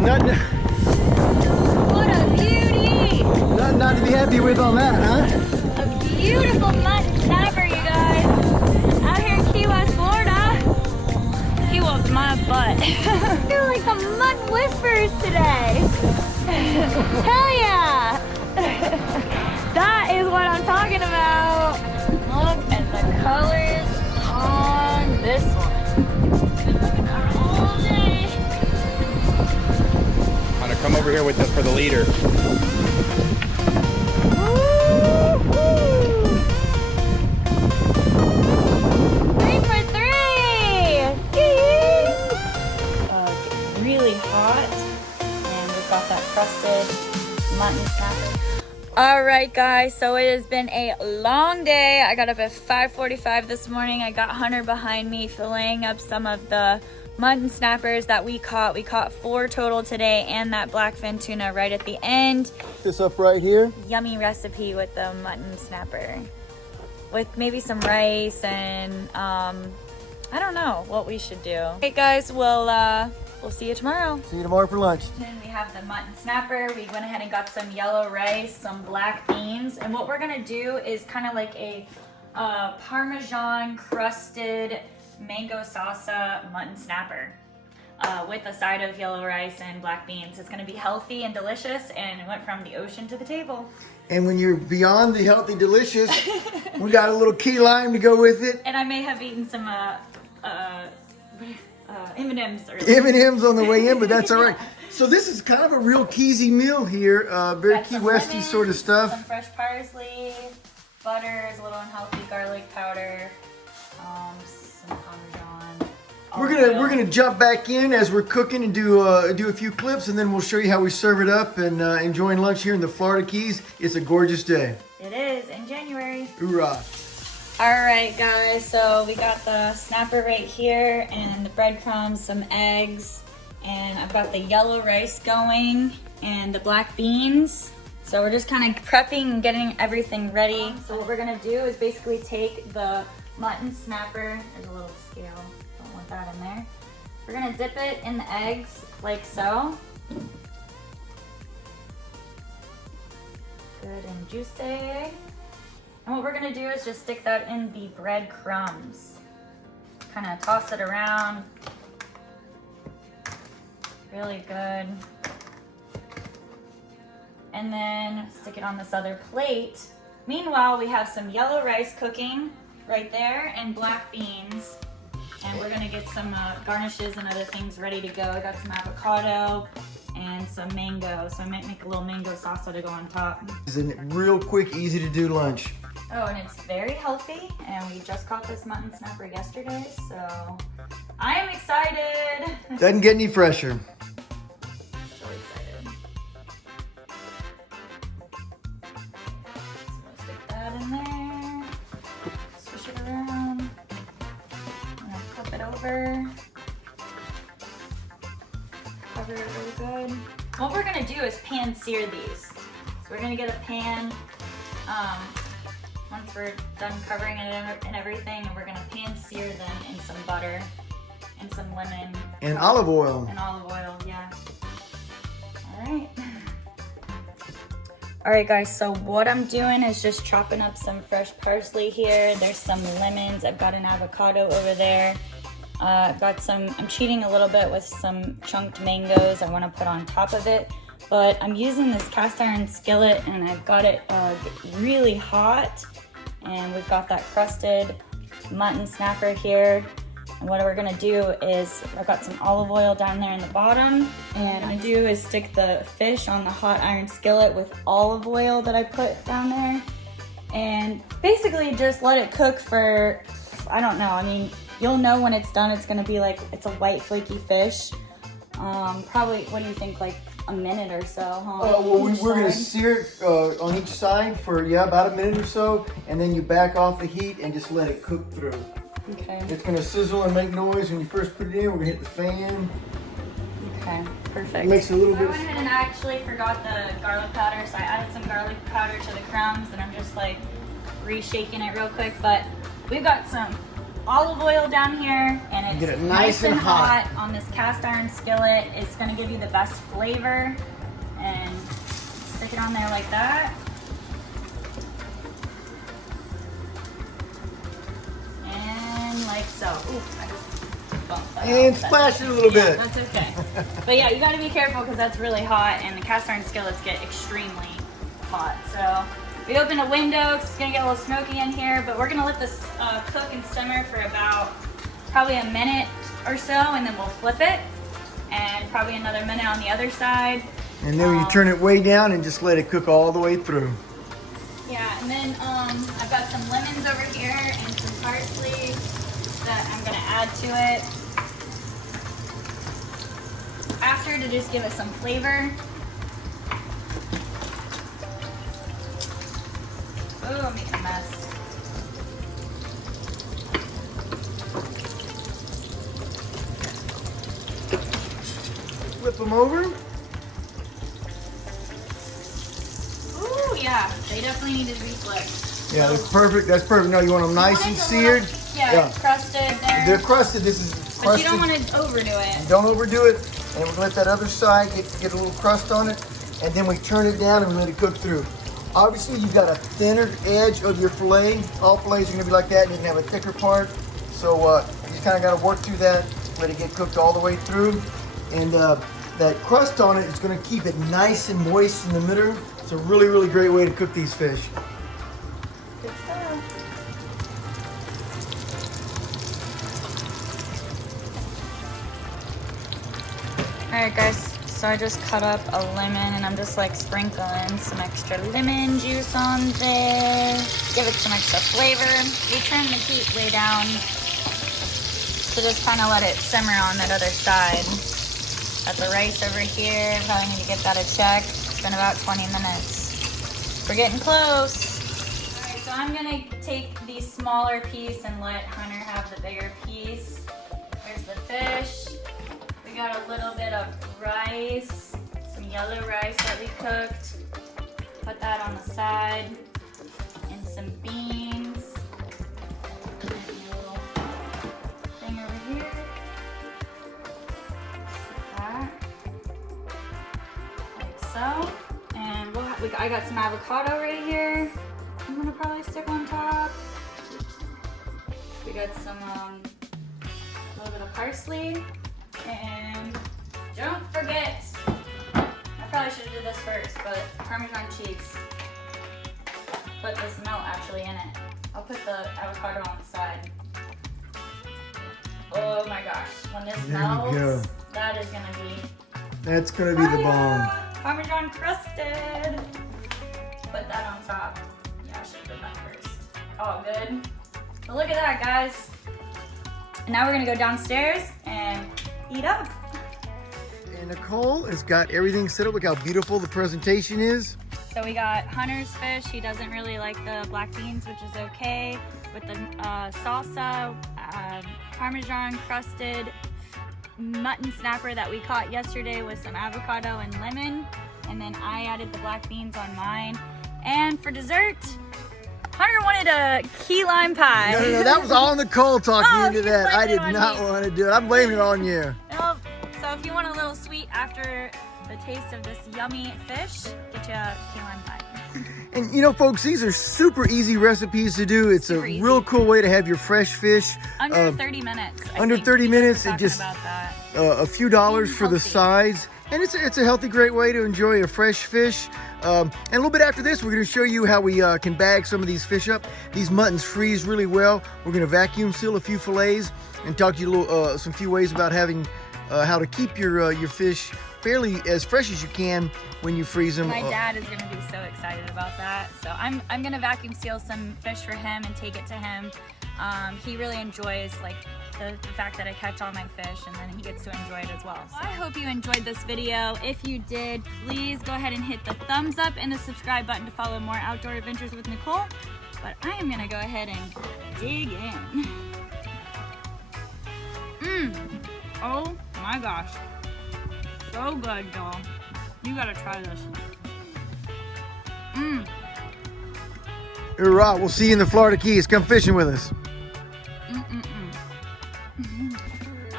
Nothing, What a beauty! nothing not to be happy with on that, huh? A beautiful mutton snapper, you guys. Out here in Key West, Florida. He whooped my butt. You're like the mutton whisperers today. Hell yeah! That is what I'm talking about. Look at the colors on this one. All day. I'm gonna come over here with for the leader. Really hot, and we've got that crusted mutton snapper. All right, guys, so it has been a long day. I got up at 5:45 this morning. I got Hunter behind me filleting up some of the mutton snappers that we caught. We caught 4 total today, and that blackfin tuna right at the end. This up right here. Yummy recipe with the mutton snapper, with maybe some rice and I don't know what we should do. Okay, guys, we'll see you tomorrow. See you tomorrow for lunch. Then we have the mutton snapper. We went ahead and got some yellow rice, some black beans, and what we're gonna do is kind of like a Parmesan crusted mango salsa mutton snapper with a side of yellow rice and black beans. It's gonna be healthy and delicious, and it went from the ocean to the table. And when you're beyond the healthy delicious, we got a little key lime to go with it. And I may have eaten some M&Ms earlier. M&Ms on the way in, but that's all right. So this is kind of a real Keysy meal here. Very Got Key some Westy lemons, sort of stuff. Some fresh parsley, butter is a little unhealthy, garlic powder, some Parmesan. We're gonna jump back in as we're cooking and do a few clips, and then we'll show you how we serve it up and enjoying lunch here in the Florida Keys. It's a gorgeous day. It is in January. Hoorah! All right, guys. So we got the snapper right here, and the breadcrumbs, some eggs, and I've got the yellow rice going, and the black beans. So we're just kind of prepping and getting everything ready. So what we're gonna do is basically take the mutton snapper. There's a little scale. Don't want that in there. We're gonna dip it in the eggs like so. Good and juicy. And what we're gonna do is just stick that in the breadcrumbs. Kind of toss it around. Really good. And then stick it on this other plate. Meanwhile, we have some yellow rice cooking right there and black beans. And we're gonna get some garnishes and other things ready to go. I got some avocado and some mango. So I might make a little mango salsa to go on top. It's a real quick, easy to do lunch. Oh, and it's very healthy, and we just caught this mutton snapper yesterday, so I am excited. Doesn't get any fresher. So excited. So let's stick that in there. Swish it around. I'm gonna flip it over. Cover it really good. What we're gonna do is pan sear these. So we're gonna get a pan. Once we're done covering it and everything, and we're gonna pan sear them in some butter and some lemon. And olive oil. And olive oil, yeah. All right, guys, so what I'm doing is just chopping up some fresh parsley here. There's some lemons. I've got an avocado over there. I've got I'm cheating a little bit with some chunked mangoes I wanna put on top of it. But I'm using this cast iron skillet, and I've got it really hot. And we've got that crusted mutton snapper here. And what we're gonna do is, I've got some olive oil down there in the bottom. And what I do is stick the fish on the hot iron skillet with olive oil that I put down there. And basically just let it cook for, I don't know, I mean, you'll know when it's done. It's gonna be like, it's a white flaky fish. Probably, what do you think, like a minute or so, huh? Well, we're going to sear it on each side for, about a minute or so, and then you back off the heat and just let it cook through. Okay. It's going to sizzle and make noise when you first put it in. We're going to hit the fan. Okay, perfect. It makes it a little I bit... went ahead and I actually forgot the garlic powder, so I added some garlic powder to the crumbs, and I'm just like re-shaking it real quick, but we've got some olive oil down here, and it's Get it nice and hot on this cast iron skillet. It's gonna give you the best flavor. And stick it on there like that. And like so. Ooh, I just bumped that And out. splash it a little bit. That's okay. But yeah, you gotta be careful because that's really hot and the cast iron skillets get extremely hot. So we opened a window 'cause it's gonna get a little smoky in here, but we're gonna let this cook and simmer for about probably a minute or so, and then we'll flip it. And probably another minute on the other side. And then you turn it way down and just let it cook all the way through. Yeah, and then I've got some lemons over here and some parsley that I'm gonna add to it after to just give it some flavor. Oh, I'm making a mess. Flip them over. Ooh, yeah, they definitely need to be flipped. Yeah, that's perfect. That's perfect. No, you want them nice and seared. Yeah, crusted there. They're crusted. This is crusted. But you don't want to overdo it. Don't overdo it. And we're gonna let that other side get a little crust on it, and then we turn it down and let it cook through. Obviously, you've got a thinner edge of your fillet. All fillets are gonna be like that, and you can have a thicker part. So you just kind of got to work through that, let it get cooked all the way through, and that crust on it is gonna keep it nice and moist in the middle. It's a really, really great way to cook these fish. Good stuff. Alright guys, so I just cut up a lemon and I'm just like sprinkling some extra lemon juice on there. Give it some extra flavor. We turn the heat way down to just kind of let it simmer on that other side. Got the rice over here, probably need to give that a check. It's been about 20 minutes. We're getting close. Alright, so I'm gonna take the smaller piece and let Hunter have the bigger piece. There's the fish. We got a little bit of rice, some yellow rice that we cooked. Put that on the side. And some beans. And a little thing over here. That. Like so. And I got some avocado right here. I'm gonna probably stick on top. We got some a little bit of parsley. And don't forget, I probably should have did this first, but Parmesan cheese. Put this melt actually in it. I'll put the avocado on the side. Oh my gosh, when this melts, that is gonna be. That's gonna be the bomb. Parmesan crusted. Put that on top. Yeah, I should have done that first. All good. But look at that, guys. And now we're gonna go downstairs and eat up. And Nicole has got everything set up. Look how beautiful the presentation is. So we got Hunter's fish. He doesn't really like the black beans, which is okay. With the salsa, Parmesan crusted mutton snapper that we caught yesterday with some avocado and lemon. And then I added the black beans on mine. And for dessert, Hunter wanted a key lime pie. No, that was all Nicole talking into he that. I blamed it did on not me. want to do it. I'm blaming it on you. Well, so if you want a little sweet after the taste of this yummy fish, get you a key lime pie. And you know, folks, these are super easy recipes to do. It's Super a easy. real cool way to have your fresh fish. Under 30 minutes. I under think 30 we minutes, were it just talking about that. a few dollars for the Healthy. sides. And it's a healthy, great way to enjoy a fresh fish. And a little bit after this, we're going to show you how we can bag some of these fish up. These muttons freeze really well. We're going to vacuum seal a few fillets and talk to you some few ways about having how to keep your fish fairly as fresh as you can when you freeze them. My dad is going to be so excited about that. So I'm going to vacuum seal some fish for him and take it to him. He really enjoys like the fact that I catch all my fish, and then he gets to enjoy it as well. So I hope you enjoyed this video. If you did, please go ahead and hit the thumbs up and the subscribe button to follow more outdoor adventures with Nicole. But I am going to go ahead and dig in. Oh my gosh. So good, y'all. You gotta try this. All right, we'll see you in the Florida Keys. Come fishing with us. Mm-mm-mm.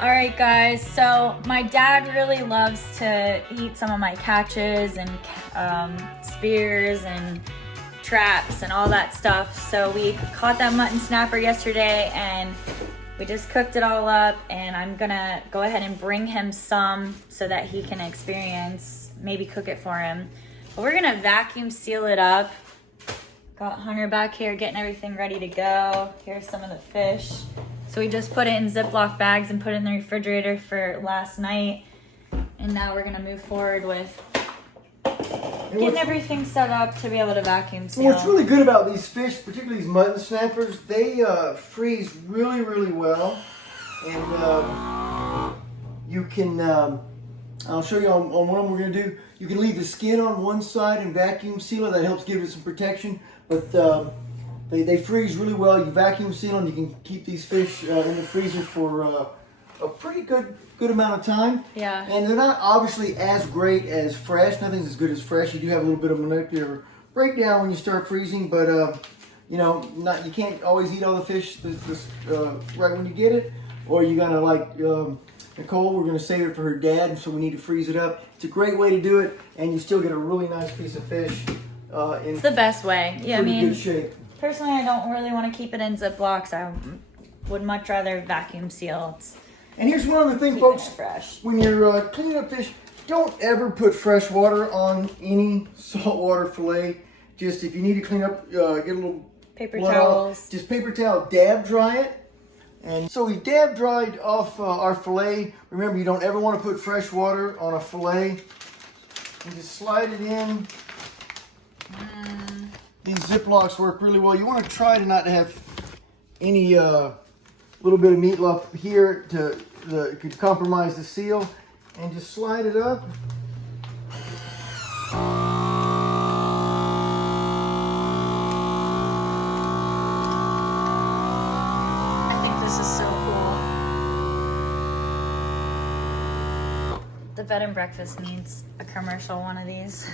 All right, guys, so my dad really loves to eat some of my catches and spears and traps and all that stuff. So we caught that mutton snapper yesterday and we just cooked it all up, and I'm gonna go ahead and bring him some so that he can experience, maybe cook it for him. But we're gonna vacuum seal it up. Got Hunter back here getting everything ready to go. Here's some of the fish. So we just put it in Ziploc bags and put it in the refrigerator for last night. And now we're gonna move forward with getting everything set up to be able to vacuum seal. What's really good about these fish, particularly these mutton snappers, they freeze really, really well. And you can, I'll show you on one of them we're gonna do. You can leave the skin on one side and vacuum seal it. That helps give it some protection. But they freeze really well. You vacuum seal them. You can keep these fish in the freezer for a pretty good amount of time. Yeah. And they're not obviously as great as fresh. Nothing's as good as fresh. You do have a little bit of molecular breakdown when you start freezing, but you know, you can't always eat all the fish right when you get it. Or you're gonna like Nicole. We're gonna save it for her dad, and so we need to freeze it up. It's a great way to do it, and you still get a really nice piece of fish. It's the best way. Yeah, I mean, good shape. Personally, I don't really want to keep it in Ziplocs. I would much rather vacuum seal. And here's one other thing, folks. Fresh. When you're cleaning up fish, don't ever put fresh water on any saltwater fillet. Just if you need to clean up, get a little Paper blood towels. off, just paper towel, dab dry it. And so we've dab dried off our fillet. Remember, you don't ever want to put fresh water on a fillet. And just slide it in. These Ziplocs work really well. You want to try to not have any little bit of meat left here could compromise the seal, and just slide it up. I think this is so cool. The bed and breakfast needs a commercial one of these.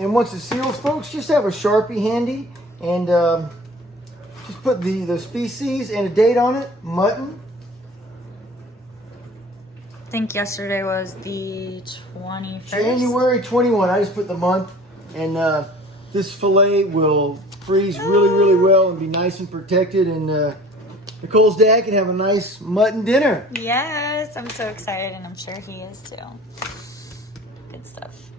And once it seals, folks, just have a Sharpie handy and just put the species and a date on it. Mutton. I think yesterday was the 21st. January 21. I just put the month. And this fillet will freeze really, really well and be nice and protected. And Nicole's dad can have a nice mutton dinner. Yes, I'm so excited, and I'm sure he is too. Good stuff.